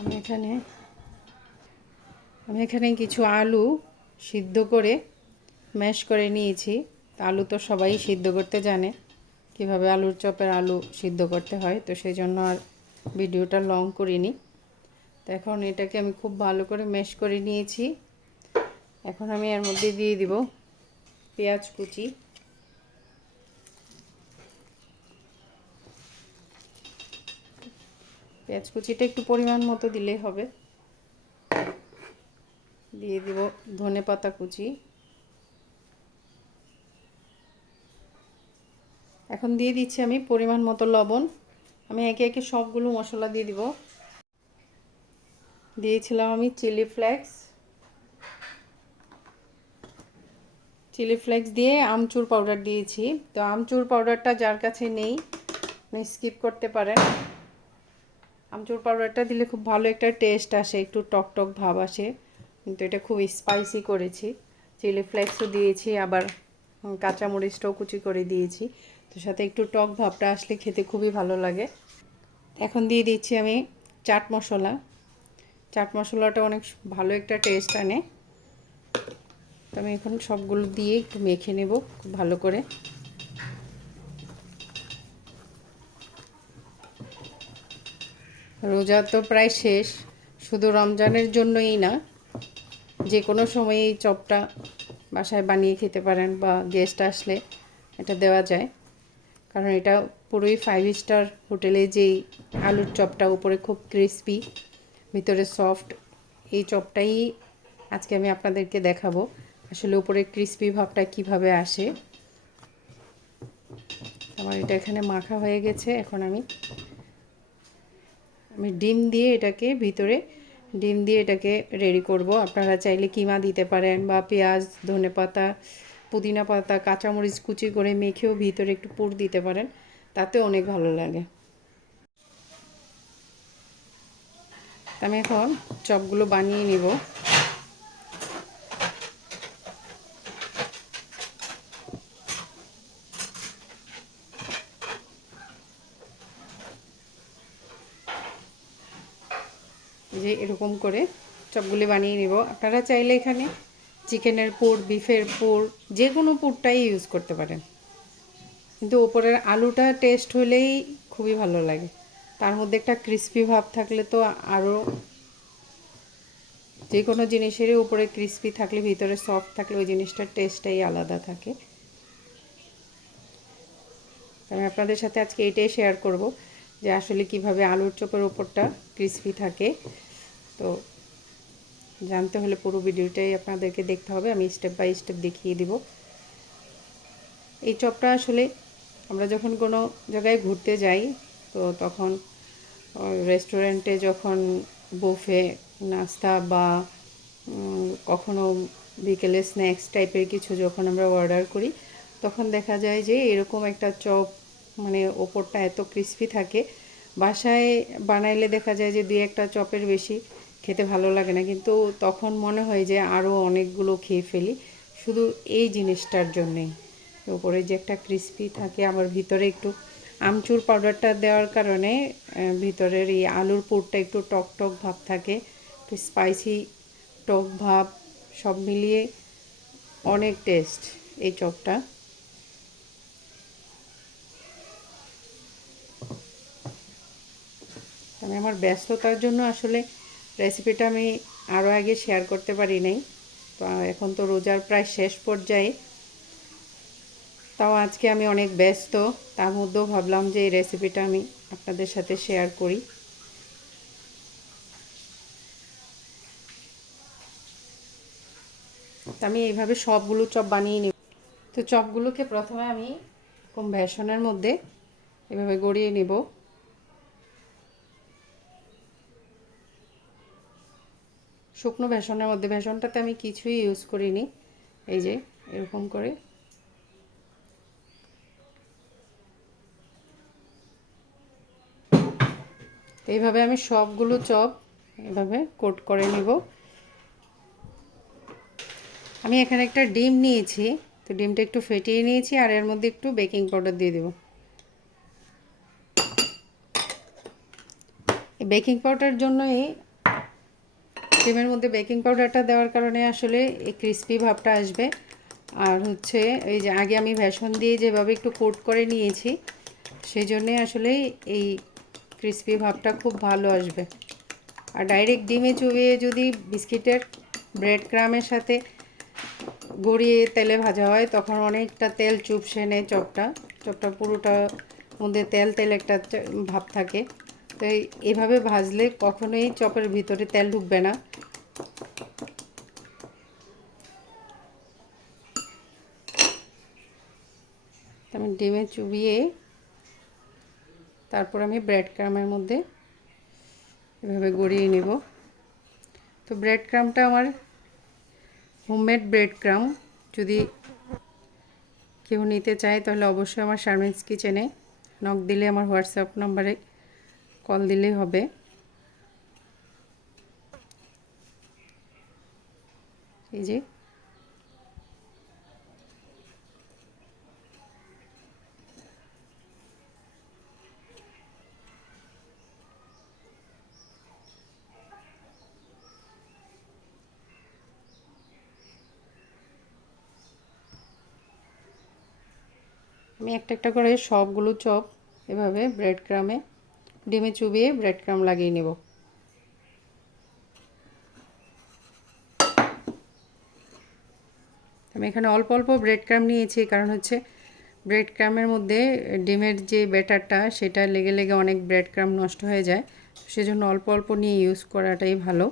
আমি এখানে কিছু আলু সিদ্ধ করে ম্যাশ করে নিয়েছি। আলু তো সবাই সিদ্ধ করতে জানে, কিভাবে আলুর চপের আলু সিদ্ধ করতে হয়, তো সেই জন্য আর ভিডিওটা লং করিনি। তো এখন এটাকে আমি খুব ভালো করে ম্যাশ করে নিয়েছি। এখন আমি এর মধ্যে দিয়ে দিব পেঁয়াজ কুচি, পেঁয়াজ কুচিটা একটু পরিমাণ মতো দিলেই হবে। দিয়ে দিব ধনেপাতা কুচি। এখন দিয়ে দিচ্ছি আমি পরিমাণ মতো লবণ। আমি একে একে সবগুলো মশলা দিয়ে দিব। দিয়েছিলাম আমি চিলি ফ্লেক্স দিয়ে আমচুর পাউডার দিয়েছি। তো আমচুর পাউডারটা যার কাছে নেই স্কিপ করতে পারেন। আমচুর পাউডারটা দিলে খুব ভালো একটা টেস্ট আসে, একটু টক টক ভাব আসে, কিন্তু এটা খুব স্পাইসি করেছি। চিলি ফ্লেক্সও দিয়েছি, আবার কাঁচামরিচটাও কুচি করে দিয়েছি, তো সাথে একটু টক ভাবটা আসলে খেতে খুবই ভালো লাগে। এখন দিয়ে দিচ্ছি আমি চাট মশলাটা অনেক ভালো একটা টেস্ট আনে। তো আমি এখন সবগুলো দিয়ে একটু মেখে নেব খুব ভালো করে। রোজা তো প্রায় শেষ, শুধু রমজানের জন্যই না, যে কোনো সময় এই চপটা বাসায় বানিয়ে খেতে পারেন, বা গেস্ট আসলে এটা দেওয়া যায়। কারণ এটা পুরোই 5 স্টার হোটেলে যেই আলুর চপটা উপরে খুব ক্রিসপি ভিতরে সফট, এই চপটাই আজকে আমি আপনাদেরকে দেখাবো আসলে উপরে ক্রিসপি ভাবটা কিভাবে আসে। আমার এটা এখানে মাখা হয়ে গেছে। এখন আমি ডিম দিয়ে এটাকে রেডি করব। আপনারা চাইলে কিমা দিতে পারেন, বা পেঁয়াজ, ধনেপাতা, পুদিনা পাতা, কাঁচামরিচ কুচি করে মেখেও ভিতরে একটু পুর দিতে পারেন, তাতে অনেক ভালো লাগে। আমি এখন চপগুলো বানিয়ে নিব। যে এরকম করে চপগুলি বানিয়ে নিব। আপনারা চাইলে এখানে চিকেনের পুর, বিফের পুর, যে কোনো পুরটাই ইউজ করতে পারেন, কিন্তু ওপরের আলুটা টেস্ট হলেই খুবই ভালো লাগে। তার মধ্যে একটা ক্রিস্পি ভাব থাকলে তো আরও, যে কোনো জিনিসেরই উপরে ক্রিস্পি থাকলে ভিতরে সফট থাকলে ওই জিনিসটার টেস্টটাই আলাদা থাকে। আমি আপনাদের সাথে আজকে এটাই শেয়ার করব যে আসলে কিভাবে আলুর চপের উপরটা ক্রিস্পি থাকে। তো জানতে হলে পুরো ভিডিওটাই আপনাদেরকে দেখতে হবে, আমি স্টেপ বাই স্টেপ দেখিয়ে দিব। এই চপটা আসলে আমরা যখন কোনো জায়গায় ঘুরতে যাই, তো তখন রেস্টুরেন্টে যখন বুফে নাস্তা বা কখনো বিকেলে স্ন্যাক্স টাইপের কিছু যখন আমরা অর্ডার করি, তখন দেখা যায় যে এরকম একটা চপ, মানে ওপরটা এত ক্রিস্পি থাকে। বাসায় বানাইলে দেখা যায় যে 2-1টা চপের বেশি খেতে ভালো লাগে না, কিন্তু তখন মনে হয় যে আরও অনেকগুলো খেয়ে ফেলি শুধু এই জিনিসটার জন্যেই। উপরে যে একটা ক্রিস্পি থাকে, আবার ভিতরে একটু আমচুর পাউডারটা দেওয়ার কারণে ভিতরের এই আলুর পুরটা একটু টক টক ভাব থাকে, একটু স্পাইসি টক ভাব, সব মিলিয়ে অনেক টেস্ট এই চপটা। আমি আমার ব্যস্ততার জন্য আসলে রেসিপিটা আমি আরও আগে শেয়ার করতে পারি নাই। তো এখন তো রোজার প্রায় শেষ পর্যায়ে, তাও আজকে আমি অনেক ব্যস্ত, তার মধ্যেও ভাবলাম যে এই রেসিপিটা আমি আপনাদের সাথে শেয়ার করি। আমি এইভাবে সবগুলো চপ বানিয়ে নিব। তো চপগুলোকে প্রথমে আমি এরকম বেসনের মধ্যে এভাবে গড়িয়ে নেব। শুকনো বেসনের মধ্যে, বেসনটাতে আমি কিছুই ইউজ করিনি, এই যে এরকম করে। তো এইভাবে আমি সবগুলো চপ এভাবে কোট করে নিব। আমি এখানে একটা ডিম নিয়েছি, তো ডিমটা একটু ফেটিয়ে নিয়েছি, আর এর মধ্যে একটু বেকিং পাউডার দিয়ে দেব। এই বেকিং পাউডারের জন্যই ডিমের মধ্যে বেকিং পাউডারটা দেওয়ার কারণে আসলে এই ক্রিস্পি ভাবটা আসবে। আর হচ্ছে এই যে আগে আমি বেসন দিয়ে যেভাবে একটু কোট করে নিয়েছি, সেই জন্যে আসলে এই ক্রিস্পি ভাবটা খুব ভালো আসবে। আর ডাইরেক্ট ডিমে চুবিয়ে যদি বিস্কিটের ব্রেড ক্রামের সাথে গড়িয়ে তেলে ভাজা হয় তখন অনেকটা তেল চুপসে নেয় চপটা পুরোটা মধ্যে তেল তেল একটা ভাব থাকে। তো এইভাবে ভাজলে কখনোই চপের ভিতরে তেল ঢুকবে না। আমি ডিমে চুবিয়ে তারপর আমি ব্রেড ক্রামের মধ্যে এভাবে গড়িয়ে নেব। তো ব্রেড ক্রামটা আমার হোমমেড ব্রেড ক্রাম, যদি কেউ নিতে চায় তাহলে অবশ্যই আমার শারমিনস কিচেনে নক দিলে আমার হোয়াটসঅ্যাপ নাম্বারে কল দিলেই হবে। এই যে আমি একটা একটা করে সবগুলো চপ এভাবে ব্রেড ক্রামে ডিমে চুবিয়ে ব্রেড ক্রাম লাগিয়ে নেব। আমি এখানে অল্প অল্প ব্রেড ক্রাম নিয়েছি, কারণ হচ্ছে ব্রেড ক্রামের মধ্যে ডিমের যে ব্যাটারটা সেটা লেগে লেগে অনেক ব্রেড ক্রাম নষ্ট হয়ে যায়, সেজন্য অল্প অল্প নিয়ে ইউজ করাটাই ভালো।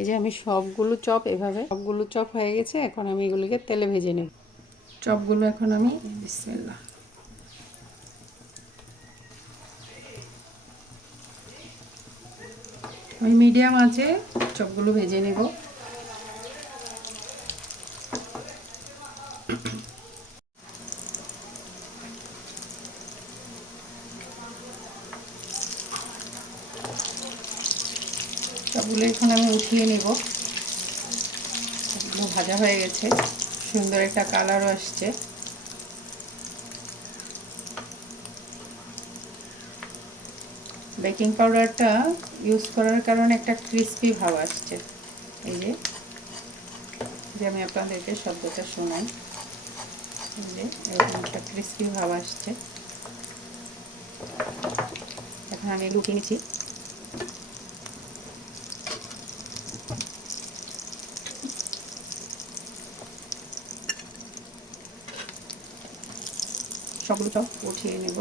এই যে আমি সবগুলো চপ হয়ে গেছে, এখন আমি এগুলিকে তেলে ভেজে নেব। চপগুলো এখন আমি বিসমিল্লাহ আমি মিডিয়াম আঁচে চপগুলো ভেজে নেব। চপগুলো এখন আমি উঠিয়ে নেব। চপগুলো ভাজা হয়ে গেছে, সুন্দর একটা কালারও আসছে। বেকিং পাউডারটা ইউজ করার কারণে একটা ক্রিস্পি ভাব আসছে। এই যে আমি আপনাদেরকে শব্দটা শোনাই, এই যে এরকম একটা ক্রিস্পি ভাব আসছে। এখন আমি লুকিয়ে নিচ্ছি। সবগুলো চপ উঠিয়ে নেব।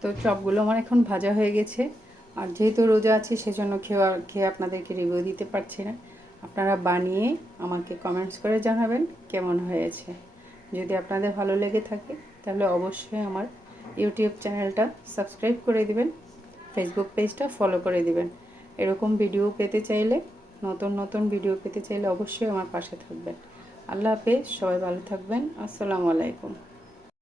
তো চপগুলো আমার এখন ভাজা হয়ে গেছে, আর যেহেতু রোজা আছে সেজন্য খেয়ে আপনাদেরকে রিভিউ দিতে পারছি না। আপনারা বানিয়ে আমাকে কমেন্টস করে জানাবেন কেমন হয়েছে। যদি আপনাদের ভালো লেগে থাকে তাহলে অবশ্যই আমার ইউটিউব চ্যানেলটা সাবস্ক্রাইব করে দিবেন, ফেসবুক পেজটা ফলো করে দিবেন। এরকম ভিডিও পেতে চাইলে, নতুন নতুন ভিডিও পেতে চাইলে অবশ্যই আমার পাশে থাকবেন। আল্লাহ হাফেজ, সবাই ভালো থাকবেন। আসসালামু আলাইকুম।